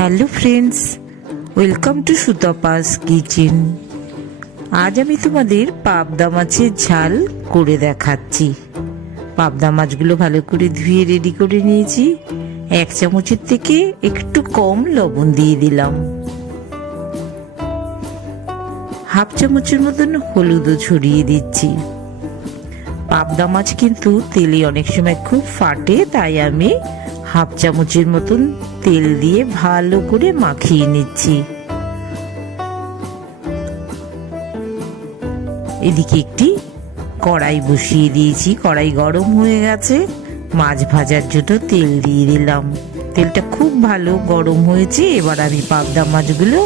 Hello friends welcome to Sutapa's kitchen আজ আমি তোমাদের পাবদা মাছের ঝাল করে দেখাচ্ছি। পাবদা মাছগুলো ভালো করে ধুয়ে রেডি করে নিয়েছি। এক চামচের থেকে একটু কম লবণ দিয়ে দিলাম। হাফ চামচের মতন হলুদও ছড়িয়ে দিচ্ছি। পাবদা মাছ কিন্তু তেলে অনেক সময় খুব ফাটে, তাই আমি হাফ চামচের মতন তেল দিয়ে ভালো করে মাখিয়ে নিচ্ছি। এদিকে একটি কড়াই বসিয়ে দিয়েছি। কড়াই গরম হয়ে গেছে। মাছ ভাজার জন্য তেল দিয়ে দিলাম। তেলটা খুব ভালো গরম হয়েছে। এবার আমি পাবদা মাছগুলো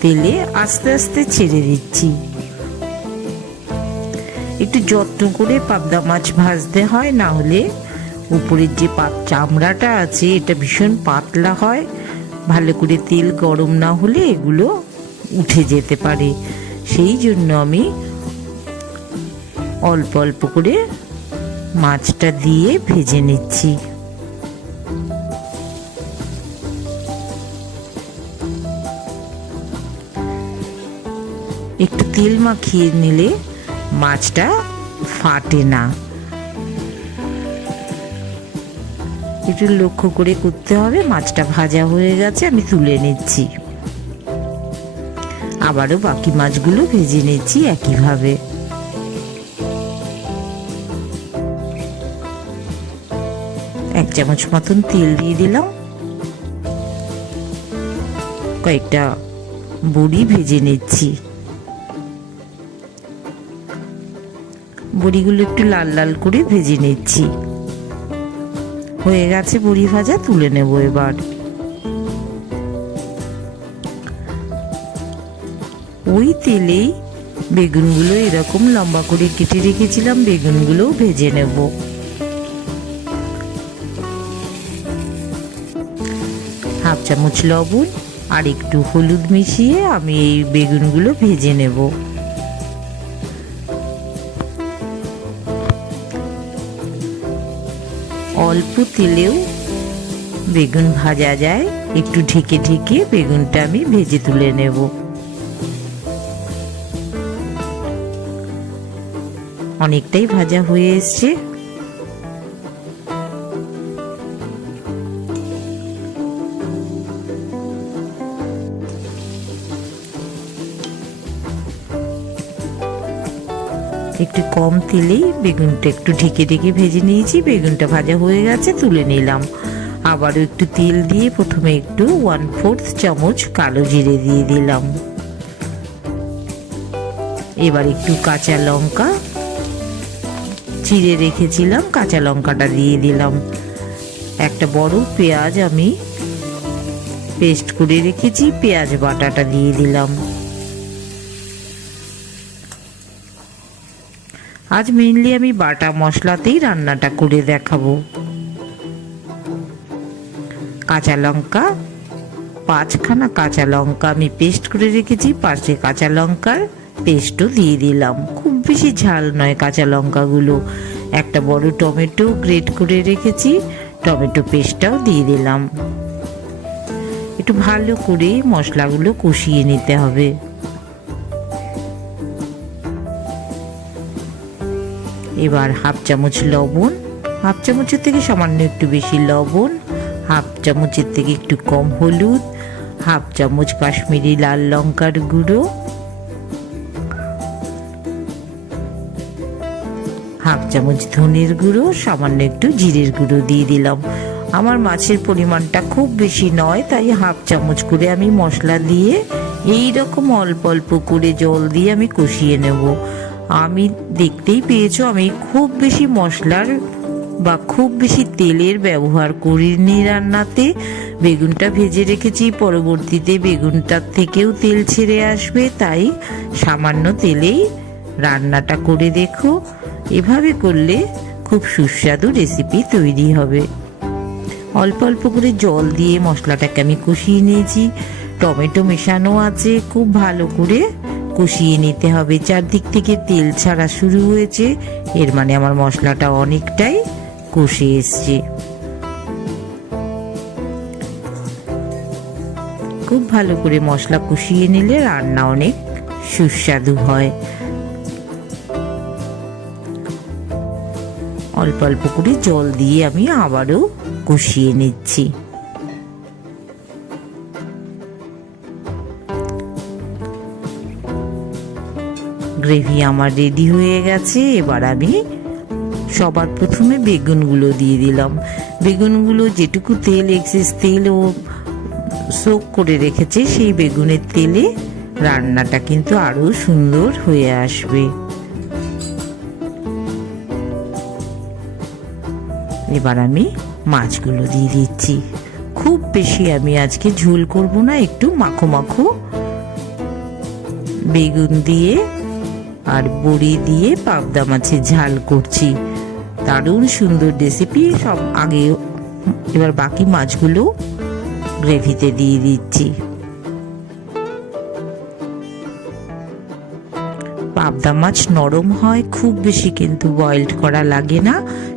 তেলে আস্তে আস্তে ছেড়ে দিচ্ছি। একটু যত্ন করে পাবদা মাছ ভাজতে হয়, না হলে উপরের যে পাত চামড়াটা আছে, এটা ভীষণ পাতলা হয়। ভালো করে তেল গরম না হলে এগুলো উঠে যেতে পারে। সেই জন্য আমি অল্প অল্প করে মাছটা দিয়ে ভেজে নিচ্ছি। একটু তেল মাখিয়ে নিলে মাছটা ফাটে না। একটু লক্ষ্য করে করতে হবে। মাছটা ভাজা হয়ে গেছে, আমি তুলে নিচ্ছি। আবারও বাকি মাছগুলো ভেজে নিচ্ছি একইভাবে। এক চামচ মতন তেল দিয়ে দিলাম। কয়েকটা বড়ি ভেজে নিচ্ছি। বড়িগুলো একটু লাল লাল করে ভেজে নিচ্ছি। হয়ে গেছে বড়ি ভাজা, তুলে নেব এবার। ওই তেলেই বেগুনগুলো এরকম লম্বা করে কেটে রেখেছিলাম বেগুনগুলো ভেজে নেব। হাফ চামচ লবণ আর একটু হলুদ মিশিয়ে আমি এই বেগুনগুলো ভেজে নেব। অল্প তেলেও বেগুন ভাজা যায়। একটু ঢেকে ঢেকে বেগুনটা আমি ভেজে তুলে নেব। অনেকটাই ভাজা হয়ে এসছে। একটু কম তেলেই বেগুনটা একটু ঢেকে ঢেকে ভেজে নিয়েছি, বেগুনটা ভাজা হয়ে গেছে, তুলে নিলাম। আবারও একটু তেল দিয়ে প্রথমে একটু ওয়ান ফোর্থ চামচ কালো জিরে দিয়ে দিলাম। এবার একটু কাঁচা লঙ্কা চিড়ে রেখেছিলাম, কাঁচা লঙ্কাটা দিয়ে দিলাম। একটা বড় পেঁয়াজ আমি পেস্ট করে রেখেছি, পেঁয়াজ বাটাটা দিয়ে দিলাম। আজ মেইনলি আমি বাটা মশলাতেই রান্নাটা করে দেখাবো। কাঁচা লঙ্কা, পাঁচখানা কাঁচা লঙ্কা আমি পেস্ট করে রেখেছি পাঁচে কাঁচা লঙ্কার পেস্টও দিয়ে দিলাম। খুব বেশি ঝাল নয় কাঁচা লঙ্কাগুলো। একটা বড় টমেটো গ্রেট করে রেখেছি, টমেটো পেস্টটাও দিয়ে দিলাম। একটু ভালো করে মশলাগুলো কষিয়ে নিতে হবে। এবার হাফ চামচ লবণ, হাফ চামচের থেকে সামান্য একটু বেশি লবণ, হাফ চামচের থেকে একটু কম হলুদ, হাফ চামচ কাশ্মীরি লাল লঙ্কার গুঁড়ো, হাফ চামচ ধনের গুঁড়ো, সামান্য একটু জিরের গুঁড়ো দিয়ে দিলাম। আমার মাছের পরিমাণটা খুব বেশি নয়, তাই হাফ চামচ করে আমি মশলা দিয়ে এই রকম অল্প অল্প করে জল দিয়ে আমি কষিয়ে নেব। আমি দেখতেই পেয়েছ, আমি খুব বেশি মশলার বা খুব বেশি তেলের ব্যবহার করিনি রান্নাতে। বেগুনটা ভেজে রেখেছি, পরবর্তীতে বেগুনটার থেকেও তেল ছেড়ে আসবে, তাই সামান্য তেলেই রান্নাটা করে দেখো। এভাবে করলে খুব সুস্বাদু রেসিপি তৈরি হবে। অল্প অল্প করে জল দিয়ে মশলাটাকে আমি কষিয়ে নিয়েছি। টমেটো মেশানো আছে, খুব ভালো করে কষিয়ে নিতে হবে। চারদিক থেকে তেল ছাড়া শুরু হয়েছে। এর মানে আমার মশলাটা অনেকটাই কষে এসছে। খুব ভালো করে মশলা কষিয়ে নিলে রান্না অনেক সুস্বাদু হয়। অল্প অল্প করে জল দিয়ে আমি আবারও কষিয়ে নিচ্ছি। গ্রেভি আমার রেডি হয়ে গেছে। এবার আমি সবার প্রথমে বেগুনগুলো দিয়ে দিলাম। বেগুনগুলো যেটুকু তেল এক্সেস তেল ও সোক করে রেখেছে, সেই বেগুনের তেলে রান্নাটা কিন্তু আরও সুন্দর হয়ে আসবে। এবার আমি মাছগুলো দিয়ে দিচ্ছি। খুব বেশি আমি আজকে ঝোল করব না, একটু মাখো মাখো। বেগুন দিয়ে আর বড়ি দিয়ে পাবদা মাছের ঝাল করছি। দারুণ সুন্দর রেসিপি সব আগে এবার বাকি মাছগুলো গ্রেভিতে দিয়ে দিচ্ছি। পাবদা মাছ নরম হয়, খুব বেশি কিন্তু বয়েলড করা লাগে না।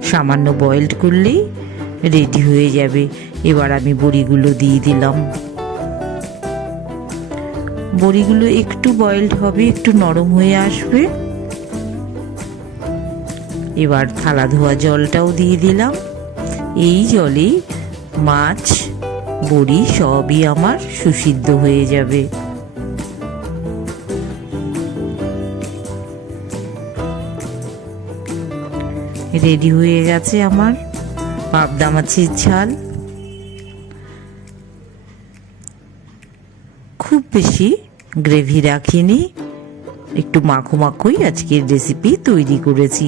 সামান্য বয়েলড করলেই রেডি হয়ে যাবে। এবার আমি বড়িগুলো দিয়ে দিলাম। বড়িগুলো একটু বয়েলড হবে, একটু নরম হয়ে আসবে। এবার থালা ধোয়া জলটাও দিয়ে দিলাম। এই জলে মাছ, বড়ি সবই আমার সুসিদ্ধ হয়ে যাবে। রেডি হয়ে গেছে আমার পাবদা মাছের ঝাল। খুব বেশি গ্রেভি রাখিনি। একটু মাখো মাখোই আজকের রেসিপি তৈরি করেছি।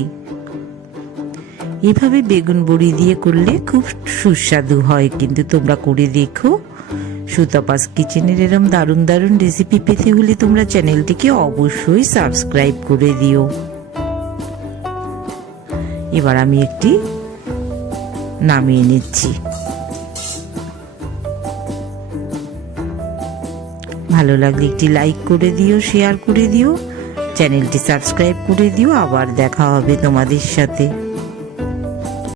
এভাবে বেগুন বড়ি দিয়ে করলে খুব সুস্বাদু হয়, কিন্তু তোমরা করে দেখো। সুতাপাস কিচেনের এরম দারুণ দারুণ রেসিপি পেতে হলে তোমরা চ্যানেলটিকে অবশ্যই সাবস্ক্রাইব করে দিও। এবার আমি একটি নামিয়ে নিচ্ছি। ভালো লাগলে একটি লাইক করে দিও শেয়ার করে দিও চ্যানেলটি সাবস্ক্রাইব করে দিও, আবার দেখা হবে তোমাদের সাথে।